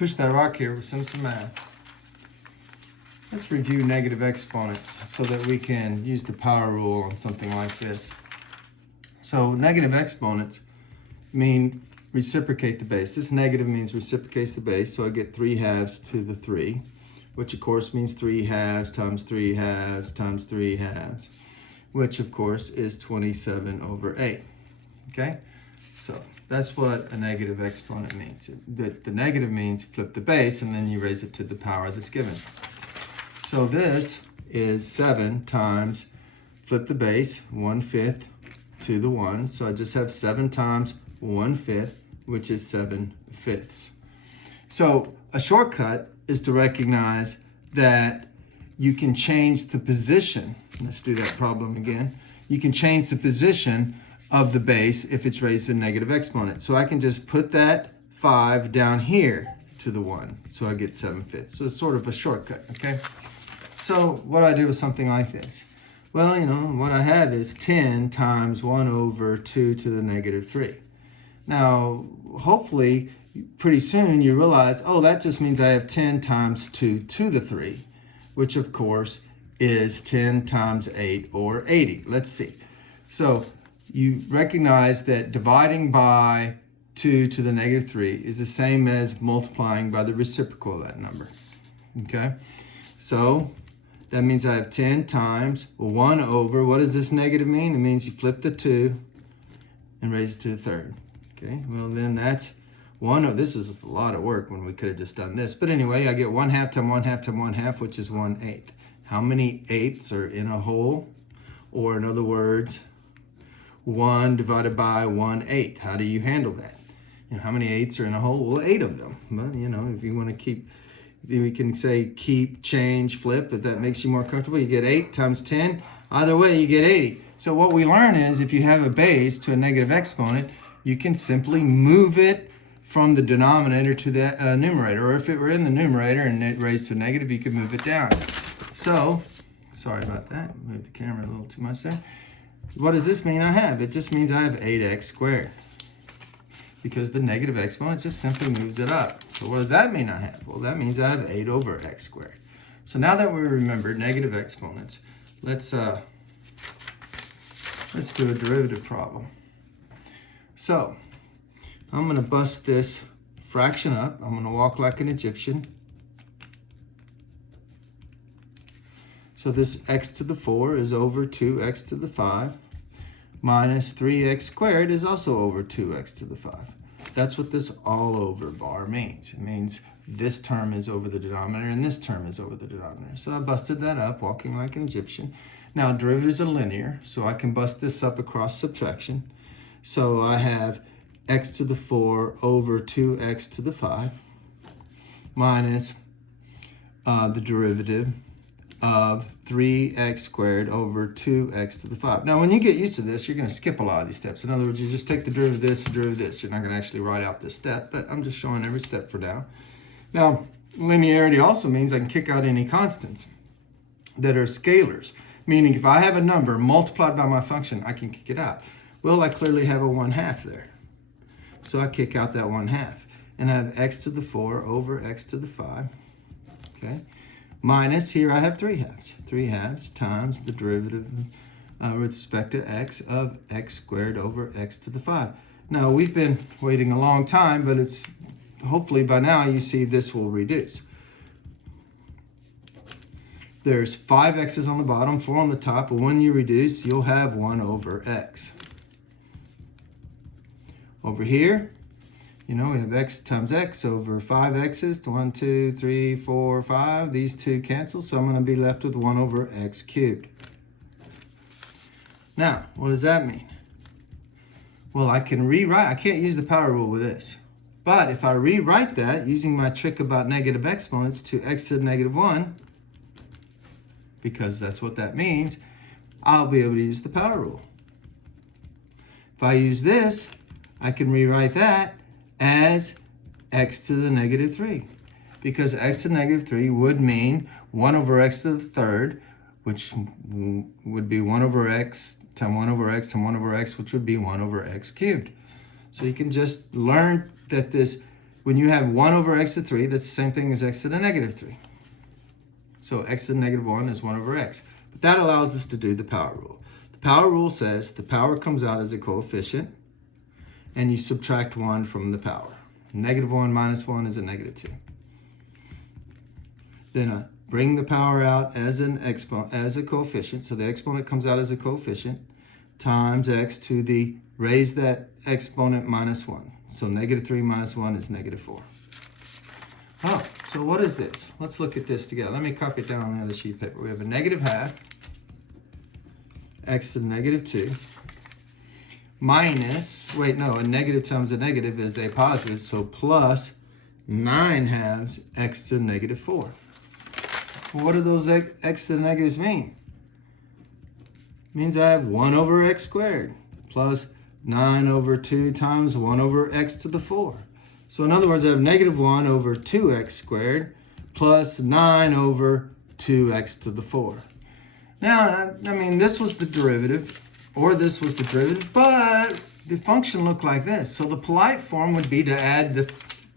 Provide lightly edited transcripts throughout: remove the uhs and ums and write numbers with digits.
push that rock here with some math. Let's review negative exponents so that we can use the power rule on something like this. So negative exponents mean reciprocate the base. This negative means reciprocates the base, so I get 3 halves to the 3, which of course means 3 halves times 3 halves times 3 halves, which of course is 27 over 8. Okay? So that's what a negative exponent means. The negative means flip the base and then you raise it to the power that's given. So this is 7 times flip the base, 1/5 to the 1. So I just have 7 times 1/5, which is 7/5. So a shortcut is to recognize that you can change the position. Let's do that problem again. You can change the position of the base if it's raised to a negative exponent. So I can just put that 5 down here to the 1. So I get 7/5. So it's sort of a shortcut, okay? So what do I do with something like this? Well, what I have is 10 times 1 over 2 to the negative 3. Now, hopefully, pretty soon you realize, oh, that just means I have 10 times 2 to the 3, which of course is 10 times 8 or 80. Let's see. So you recognize that dividing by 2 to the negative 3 is the same as multiplying by the reciprocal of that number. Okay? So that means I have 10 times 1 over, what does this negative mean? It means you flip the 2 and raise it to the third. Okay, well then that's 1, this is a lot of work when we could have just done this. But anyway, I get 1/2 times 1/2 times 1/2, which is 1/8. How many eighths are in a whole? Or in other words, 1 divided by 1/8. How do you handle that? How many eighths are in a whole? Well, 8 of them. Well, if you want to keep, we can say keep, change, flip, if that makes you more comfortable. You get 8 times 10. Either way, you get 80. So what we learn is if you have a base to a negative exponent, you can simply move it from the denominator to the numerator. Or if it were in the numerator and it raised to a negative, you could move it down. So, sorry about that. Moved the camera a little too much there. What does this mean I have? It just means I have 8x squared. Because the negative exponent just simply moves it up. So what does that mean I have? Well, that means I have 8 over x squared. So now that we remember negative exponents, let's do a derivative problem. So I'm going to bust this fraction up. I'm going to walk like an Egyptian. So this x to the 4 is over 2x to the 5. Minus 3x squared is also over 2x to the 5. That's what this all over bar means. It means this term is over the denominator and this term is over the denominator. So I busted that up, walking like an Egyptian. Now derivatives are linear, so I can bust this up across subtraction. So I have x to the 4 over 2x to the 5 minus the derivative of 3x squared over 2x to the 5. Now, when you get used to this, you're going to skip a lot of these steps. In other words, you just take the derivative of this and derivative of this. You're not going to actually write out this step, but I'm just showing every step for now. Now, linearity also means I can kick out any constants that are scalars, meaning if I have a number multiplied by my function, I can kick it out. Well, I clearly have a 1/2 there. So I kick out that 1/2. And I have x to the 4 over x to the 5. Okay? Minus, here I have 3 halves. 3 halves times the derivative with respect to x of x squared over x to the 5. Now, we've been waiting a long time, but it's hopefully by now you see this will reduce. There's 5 x's on the bottom, 4 on the top, but when you reduce, you'll have 1 over x. Over here, we have x times x over 5 x's. 1, 2, 3, 4, 5. These two cancel, so I'm going to be left with 1 over x cubed. Now, what does that mean? Well, I can rewrite. I can't use the power rule with this. But if I rewrite that using my trick about negative exponents to x to the negative 1, because that's what that means, I'll be able to use the power rule. If I use this, I can rewrite that as x to the negative 3. Because x to the negative 3 would mean 1 over x to the third, which would be 1 over x times 1 over x times 1 over x, which would be 1 over x cubed. So you can just learn that this when you have 1 over x to the 3, that's the same thing as x to the negative 3. So x to the negative 1 is 1 over x. But that allows us to do the power rule. The power rule says the power comes out as a coefficient, and you subtract 1 from the power. Negative 1 minus 1 is a negative 2. Then bring the power out as a coefficient. So the exponent comes out as a coefficient times x to the raise that exponent minus 1. So negative 3 minus 1 is negative 4. Oh, so what is this? Let's look at this together. Let me copy it down on the other sheet of paper. We have a negative half x to the negative 2 minus, wait, no, a negative times a negative is a positive, so plus 9 halves x to the negative 4. What do those x to the negatives mean? It means I have 1 over x squared plus 9 over 2 times 1 over x to the 4. So in other words, I have negative 1 over 2x squared plus 9 over 2x to the 4. Now, I mean, this was the derivative, or this was the derivative, but the function looked like this. So the polite form would be to add the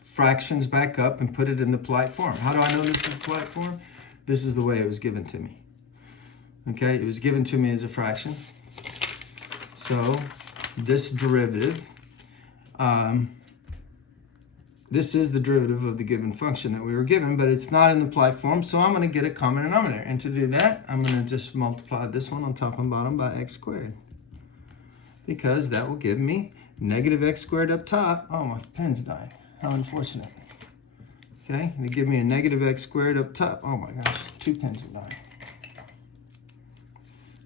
fractions back up and put it in the polite form. How do I know this is the polite form? This is the way it was given to me. Okay, it was given to me as a fraction. So this derivative, this is the derivative of the given function that we were given, but it's not in the polite form, so I'm going to get a common denominator. And to do that, I'm going to just multiply this one on top and bottom by x squared, because that will give me negative x squared up top. Oh, my pen's died. How unfortunate. Okay, and it give me a negative x squared up top. Oh my gosh, 2 pens are dying.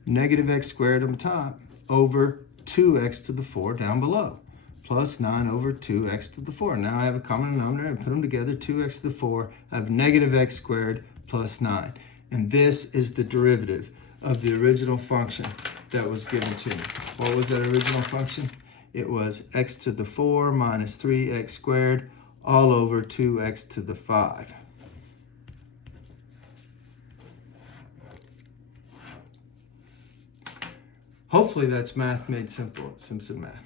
Negative x squared up top over 2x to the 4 down below, plus 9 over 2x to the 4. Now I have a common denominator and put them together, 2x to the 4. I have negative x squared plus 9. And this is the derivative of the original function that was given to me. What was that original function? It was x to the 4 minus 3x squared all over 2x to the 5. Hopefully that's math made simple at Simpson Math.